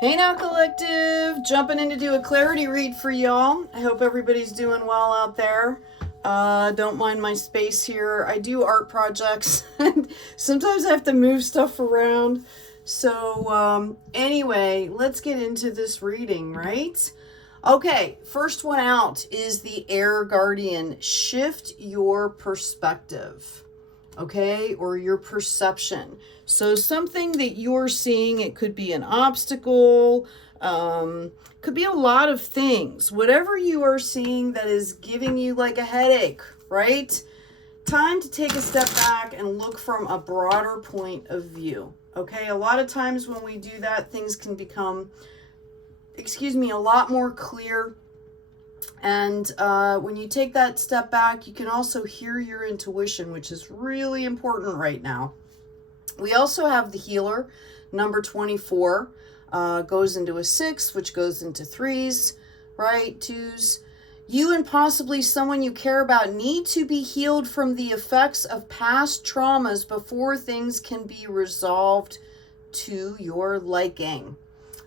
Hey now, collective, jumping in to do a clarity read for y'all. I hope everybody's doing well out there. Don't mind my space here. I do art projects and sometimes I have to move stuff around. So anyway, let's get into this reading, right? Okay, first one out is the Air Guardian. Shift your perspective, okay, or your perception. So something that you're seeing, it could be an obstacle, could be a lot of things. Whatever you are seeing that is giving you like a headache, right? Time to take a step back and look from a broader point of view, okay? A lot of times when we do that, things can become, a lot more clear. And when you take that step back, you can also hear your intuition, which is really important right now. We also have the healer, number 24, goes into a 6, which goes into 3s, right? 2s. You and possibly someone you care about need to be healed from the effects of past traumas before things can be resolved to your liking.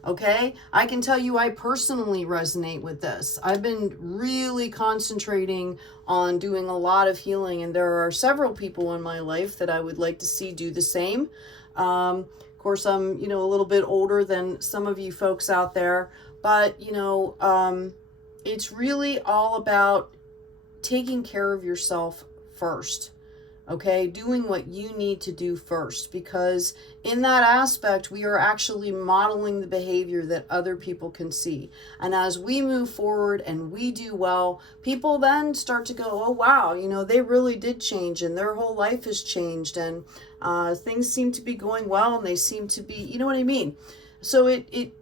Okay, I can tell you I personally resonate with this. I've been really concentrating on doing a lot of healing, and there are several people in my life that I would like to see do the same. Of course, I'm, a little bit older than some of you folks out there, but, it's really all about taking care of yourself first. Okay, doing what you need to do first, because in that aspect, we are actually modeling the behavior that other people can see. And as we move forward and we do well, people then start to go, oh, wow, they really did change and their whole life has changed and things seem to be going well and they seem to be, you know what I mean? So it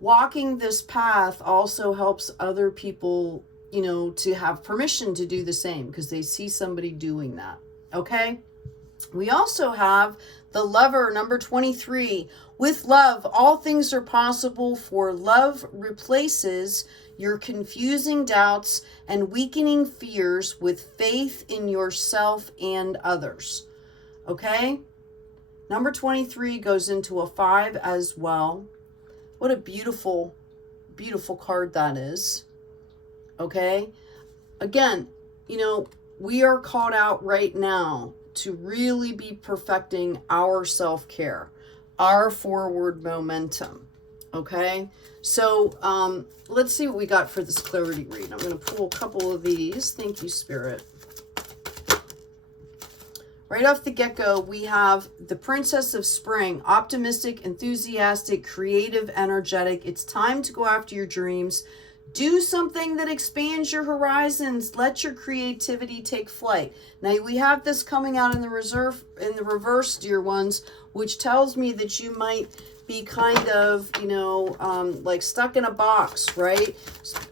walking this path also helps other people, to have permission to do the same because they see somebody doing that. Okay, we also have the Lover, number 23. With love, all things are possible, for love replaces your confusing doubts and weakening fears with faith in yourself and others. Okay, number 23 goes into a 5 as well. What a beautiful, beautiful card that is. Okay, again, we are called out right now to really be perfecting our self-care, our forward momentum, okay? So let's see what we got for this clarity read. I'm going to pull a couple of these. Thank you, Spirit. Right off the get-go, we have the Princess of Spring, optimistic, enthusiastic, creative, energetic. It's time to go after your dreams. Do something that expands your horizons. Let your creativity take flight. Now we have this coming out in the reverse, dear ones, which tells me that you might be kind of, like stuck in a box, right?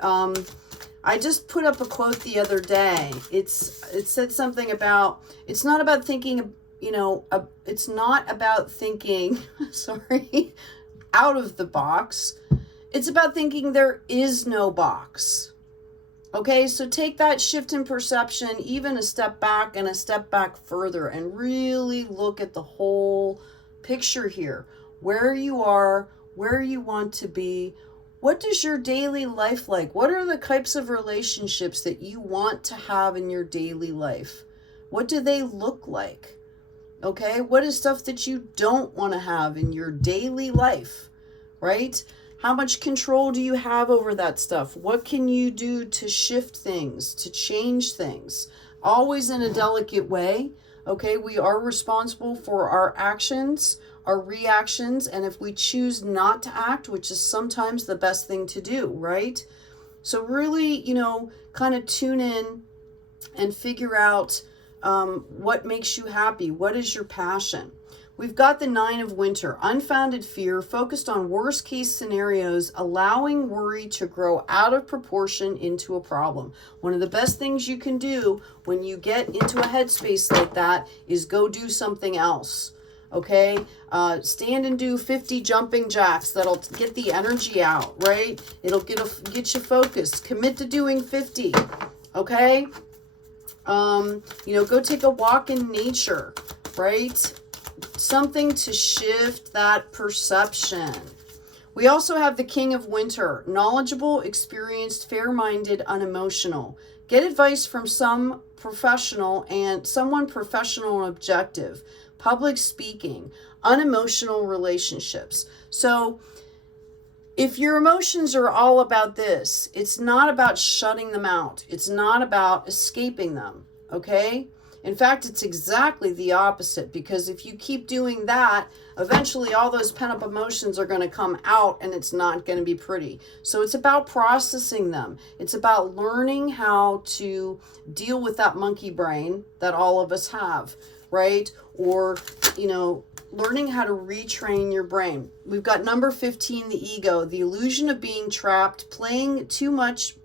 I just put up a quote the other day. It said something about, it's not about thinking, it's not about thinking, sorry, out of the box. It's about thinking there is no box. Okay, so take that shift in perception, even a step back and a step back further, and really look at the whole picture here. Where you are, where you want to be. What does your daily life like? What are the types of relationships that you want to have in your daily life? What do they look like? Okay, what is stuff that you don't want to have in your daily life, right? How much control do you have over that stuff? What can you do to shift things, to change things? Always in a delicate way, okay? We are responsible for our actions, our reactions, and if we choose not to act, which is sometimes the best thing to do, right? So really, kind of tune in and figure out what makes you happy. What is your passion? We've got the 9 of Winter, unfounded fear, focused on worst case scenarios, allowing worry to grow out of proportion into a problem. One of the best things you can do when you get into a headspace like that is go do something else. Okay, stand and do 50 jumping jacks. That'll get the energy out, right? It'll get you focused. Commit to doing 50. Okay, go take a walk in nature, right? Something to shift that perception. We also have the King of Winter, knowledgeable, experienced, fair-minded, unemotional. Get advice from someone professional and objective. Public speaking, unemotional relationships. So if your emotions are all about this, it's not about shutting them out. It's not about escaping them, okay? In fact, it's exactly the opposite, because if you keep doing that, eventually all those pent-up emotions are going to come out and it's not going to be pretty. So it's about processing them. It's about learning how to deal with that monkey brain that all of us have, right? Or, learning how to retrain your brain. We've got number 15, the ego, the illusion of being trapped, placing too much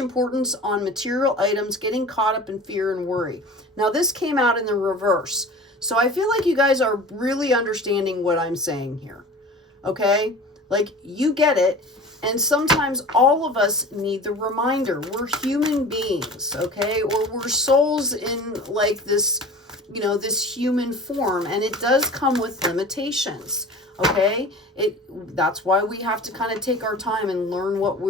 importance on material items, getting caught up in fear and worry. Now, this came out in the reverse. So I feel like you guys are really understanding what I'm saying here. Okay? Like, you get it. And sometimes all of us need the reminder. We're human beings, okay? Or we're souls in like this, this human form, and it does come with limitations. Okay, that's why we have to kind of take our time and learn what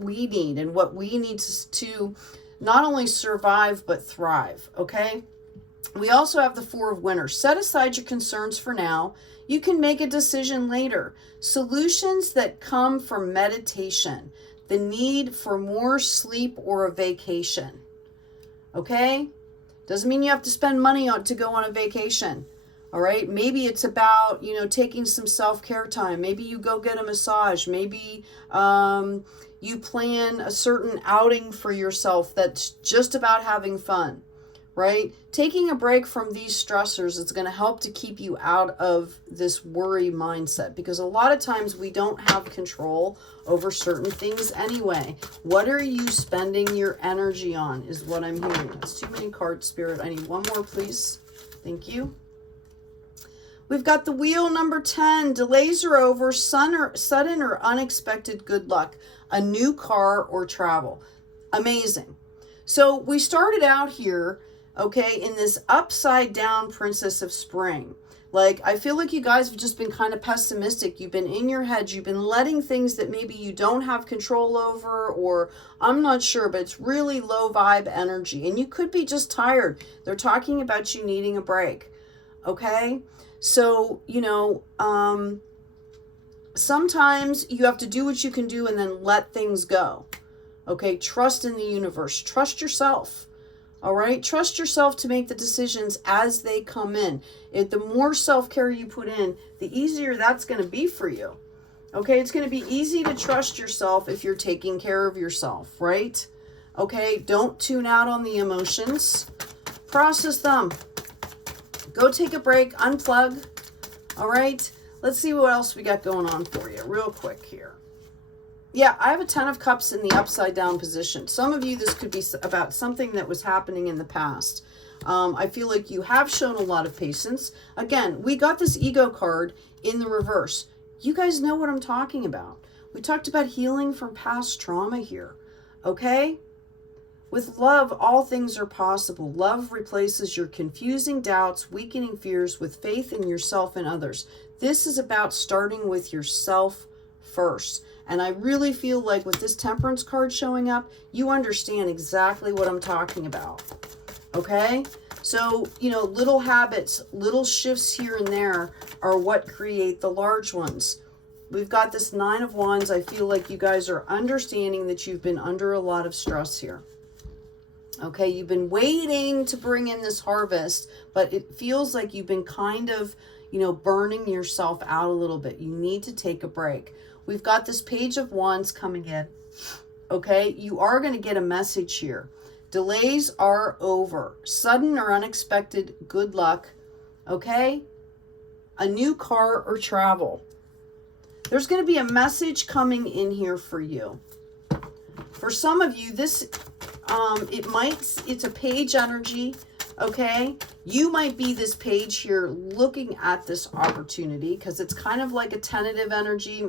we need and what we need to not only survive but thrive. Okay, we also have the Four of Winter. Set aside your concerns for now. You can make a decision later. Solutions that come from meditation, the need for more sleep or a vacation. Okay, doesn't mean you have to spend money to go on a vacation. All right, maybe it's about, taking some self-care time. Maybe you go get a massage. Maybe you plan a certain outing for yourself that's just about having fun, right? Taking a break from these stressors is going to help to keep you out of this worry mindset, because a lot of times we don't have control over certain things anyway. What are you spending your energy on is what I'm hearing. That's too many cards, Spirit. I need one more, please. Thank you. We've got the wheel, number 10. Delays are over. Sudden or unexpected good luck. A new car or travel. Amazing. So we started out here, okay, in this upside down Princess of Spring. Like, I feel like you guys have just been kind of pessimistic. You've been in your head. You've been letting things that maybe you don't have control over, or I'm not sure, but it's really low vibe energy. And you could be just tired. They're talking about you needing a break. Okay? So, sometimes you have to do what you can do and then let things go. Okay, trust in the universe. Trust yourself. All right, trust yourself to make the decisions as they come in. The more self-care you put in, the easier that's going to be for you. Okay, it's going to be easy to trust yourself if you're taking care of yourself, right? Okay, don't tune out on the emotions. Process them. Go take a break, unplug. All right, let's see what else we got going on for you real quick here. Yeah, I have a Ten of Cups in the upside down position. Some of you, this could be about something that was happening in the past. I feel like you have shown a lot of patience. Again, we got this ego card in the reverse. You guys know what I'm talking about. We talked about healing from past trauma here. Okay? With love, all things are possible. Love replaces your confusing doubts, weakening fears with faith in yourself and others. This is about starting with yourself first. And I really feel like with this Temperance card showing up, you understand exactly what I'm talking about. Okay? So, little habits, little shifts here and there are what create the large ones. We've got this Nine of Wands. I feel like you guys are understanding that you've been under a lot of stress here. Okay, you've been waiting to bring in this harvest, but it feels like you've been kind of, burning yourself out a little bit. You need to take a break. We've got this Page of Wands coming in. Okay, you are going to get a message here. Delays are over. Sudden or unexpected good luck. Okay, a new car or travel. There's going to be a message coming in here for you. For some of you, this it's a page energy, okay? You might be this page here looking at this opportunity because it's kind of like a tentative energy.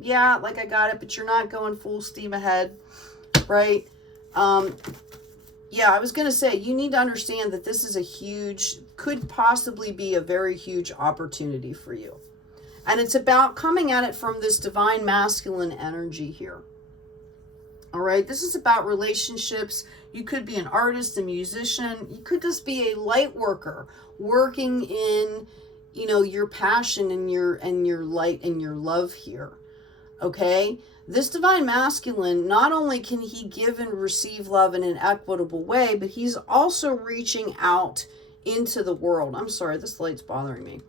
Yeah, like I got it, but you're not going full steam ahead, right? Yeah, I was going to say, you need to understand that this is could possibly be a very huge opportunity for you. And it's about coming at it from this divine masculine energy here. All right, this is about relationships. You could be an artist, a musician. You could just be a light worker, working in, you know, your passion and your light and your love here. Okay, this divine masculine, not only can he give and receive love in an equitable way, but he's also reaching out into the world. I'm sorry, this light's bothering me.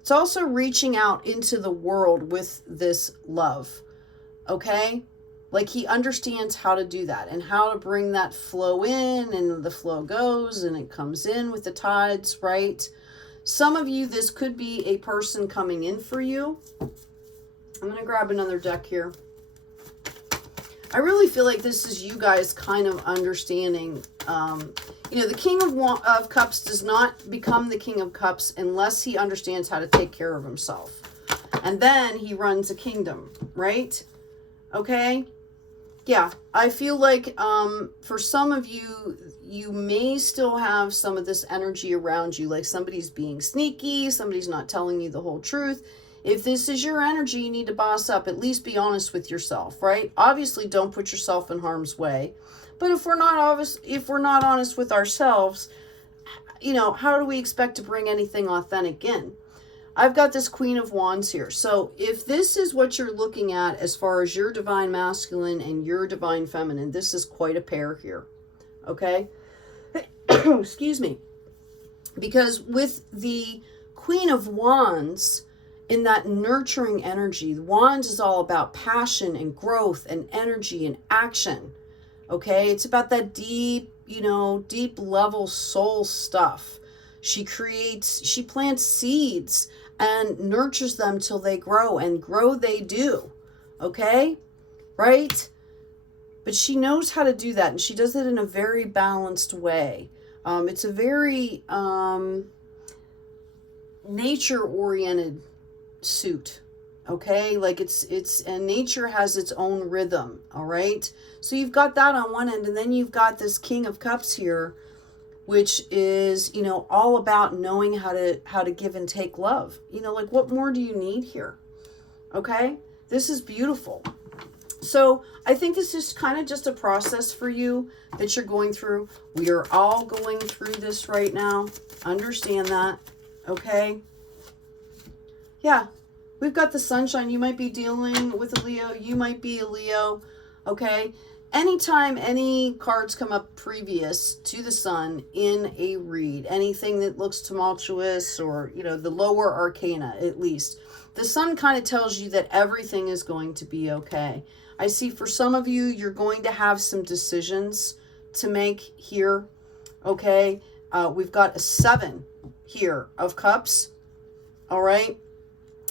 It's also reaching out into the world with this love. Okay, like he understands how to do that and how to bring that flow in, and the flow goes and it comes in with the tides, right? Some of you, this could be a person coming in for you. I'm going to grab another deck here. I really feel like this is you guys kind of understanding. You know, the King of Cups does not become the King of Cups unless he understands how to take care of himself. And then he runs a kingdom, right? Okay? Yeah, I feel like for some of you, you may still have some of this energy around you, like somebody's being sneaky, somebody's not telling you the whole truth. If this is your energy, you need to boss up. At least be honest with yourself, right? Obviously, don't put yourself in harm's way. But if we're not honest with ourselves, you know, how do we expect to bring anything authentic in? I've got this Queen of Wands here. So if this is what you're looking at as far as your divine masculine and your divine feminine, this is quite a pair here. Okay? Excuse me. Because with the Queen of Wands, in that nurturing energy, the Wands is all about passion and growth and energy and action. Okay? It's about that deep, you know, deep level soul stuff. She plants seeds and nurtures them till they grow, and grow they do. Okay? Right? But she knows how to do that, and she does it in a very balanced way. It's a very nature-oriented suit. Okay, like and nature has its own rhythm. All right, so you've got that on one end, and then you've got this King of Cups here, which is, you know, all about knowing how to give and take love. You know, like, what more do you need here? Okay, this is beautiful. So I think this is kind of just a process for you that you're going through. We are all going through this right now. Understand that. Okay. Yeah. We've got the sunshine. You might be dealing with a Leo. You might be a Leo. Okay. Anytime any cards come up previous to the sun in a read, anything that looks tumultuous, or, you know, the lower arcana at least, the sun kind of tells you that everything is going to be okay. I see for some of you, you're going to have some decisions to make here. Okay. We've got a 7 here of cups. All right.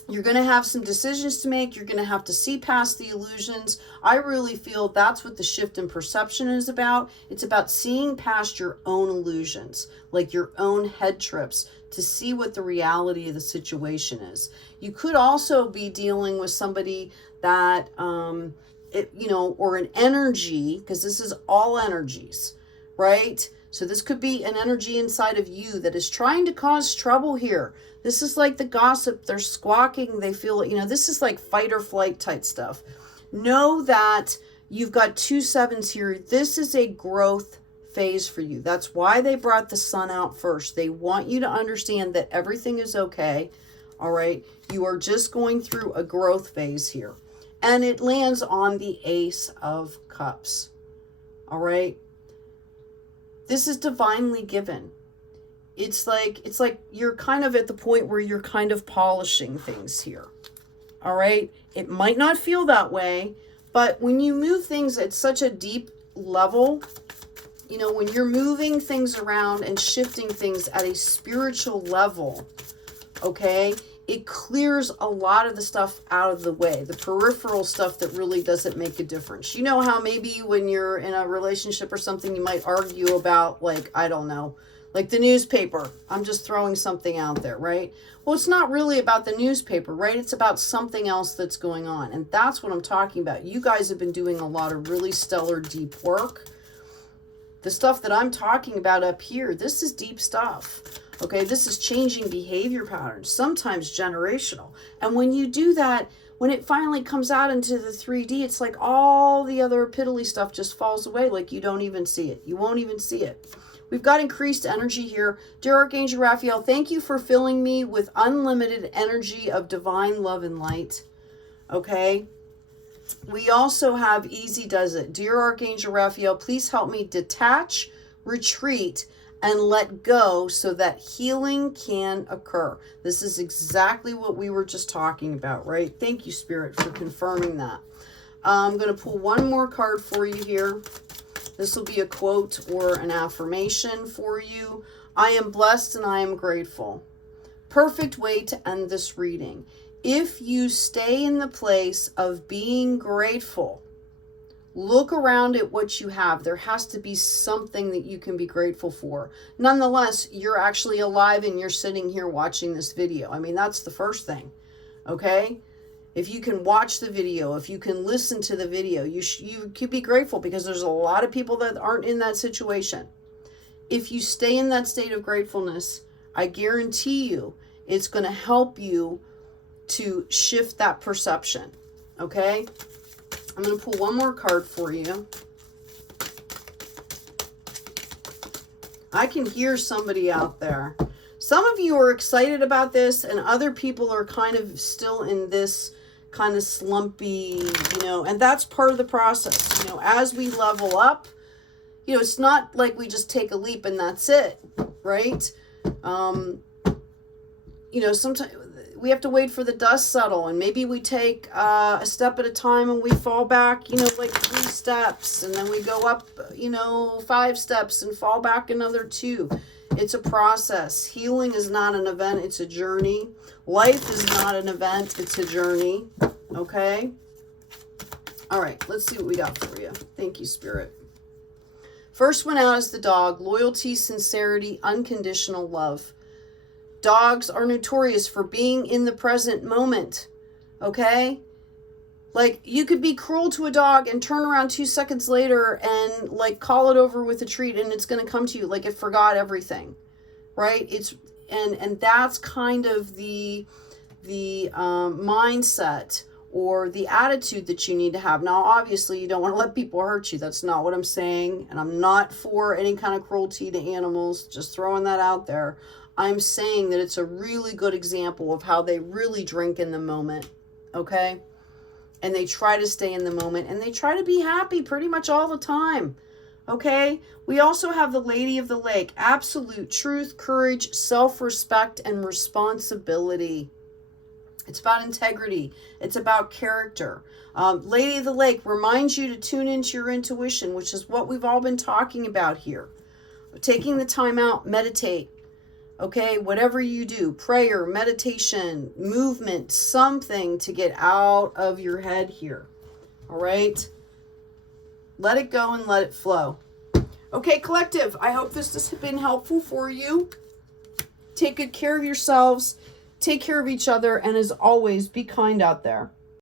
You're going to have some decisions to make. You're going to have to see past the illusions. I really feel that's what the shift in perception is about. It's about seeing past your own illusions, like your own head trips, to see what the reality of the situation is. You could also be dealing with somebody that, you know, or an energy, because this is all energies, right? So this could be an energy inside of you that is trying to cause trouble here. This is like the gossip. They're squawking. They feel, you know, this is like fight or flight type stuff. Know that you've got 2 7s here. This is a growth phase for you. That's why they brought the sun out first. They want you to understand that everything is okay. All right. You are just going through a growth phase here. And it lands on the Ace of Cups. All right. This is divinely given. It's like you're kind of at the point where you're kind of polishing things here. All right. It might not feel that way, but when you move things at such a deep level, you know, when you're moving things around and shifting things at a spiritual level, okay, it clears a lot of the stuff out of the way, the peripheral stuff that really doesn't make a difference. You know how maybe when you're in a relationship or something, you might argue about, like, I don't know, like the newspaper. I'm just throwing something out there, right? Well, it's not really about the newspaper, right? It's about something else that's going on. And that's what I'm talking about. You guys have been doing a lot of really stellar, deep work. The stuff that I'm talking about up here, this is deep stuff. Okay, this is changing behavior patterns, sometimes generational. And when you do that, when it finally comes out into the 3D, it's like all the other piddly stuff just falls away, like you don't even see it. You won't even see it. We've got increased energy here. Dear Archangel Raphael, thank you for filling me with unlimited energy of divine love and light. Okay. We also have Easy Does It. Dear Archangel Raphael, please help me detach, retreat, and let go so that healing can occur. This is exactly what we were just talking about, right? Thank you, Spirit, for confirming that. I'm going to pull one more card for you here. This will be a quote or an affirmation for you. I am blessed and I am grateful. Perfect way to end this reading. If you stay in the place of being grateful, look around at what you have. There has to be something that you can be grateful for. Nonetheless, you're actually alive and you're sitting here watching this video. I mean, that's the first thing, okay? If you can watch the video, if you can listen to the video, you could be grateful because there's a lot of people that aren't in that situation. If you stay in that state of gratefulness, I guarantee you it's going to help you to shift that perception, okay? I'm going to pull one more card for you. I can hear somebody out there. Some of you are excited about this and other people are kind of still in this kind of slumpy, and that's part of the process. As we level up, it's not like we just take a leap and that's it, right? Sometimes we have to wait for the dust settle, and maybe we take a step at a time and we fall back, like 3 steps, and then we go up, 5 steps and fall back another 2. It's a process. Healing is not an event, it's a journey. Life is not an event, it's a journey. Okay? All right, let's see what we got for you. Thank you, Spirit. First one out is the dog. Loyalty, sincerity, unconditional love. Dogs are notorious for being in the present moment. Okay? Like, you could be cruel to a dog and turn around 2 seconds later and like call it over with a treat, and it's going to come to you like it forgot everything, right? And that's kind of the mindset or the attitude that you need to have. Now, obviously, you don't want to let people hurt you. That's not what I'm saying, and I'm not for any kind of cruelty to animals. Just throwing that out there. I'm saying that it's a really good example of how they really drink in the moment, okay? And they try to stay in the moment, and they try to be happy pretty much all the time, okay? We also have the Lady of the Lake. Absolute truth, courage, self-respect, and responsibility. It's about integrity. It's about character. Lady of the Lake reminds you to tune into your intuition, which is what we've all been talking about here. Taking the time out, meditate. Okay, whatever you do, prayer, meditation, movement, something to get out of your head here. All right? Let it go and let it flow. Okay, collective, I hope this has been helpful for you. Take good care of yourselves. Take care of each other. And as always, be kind out there.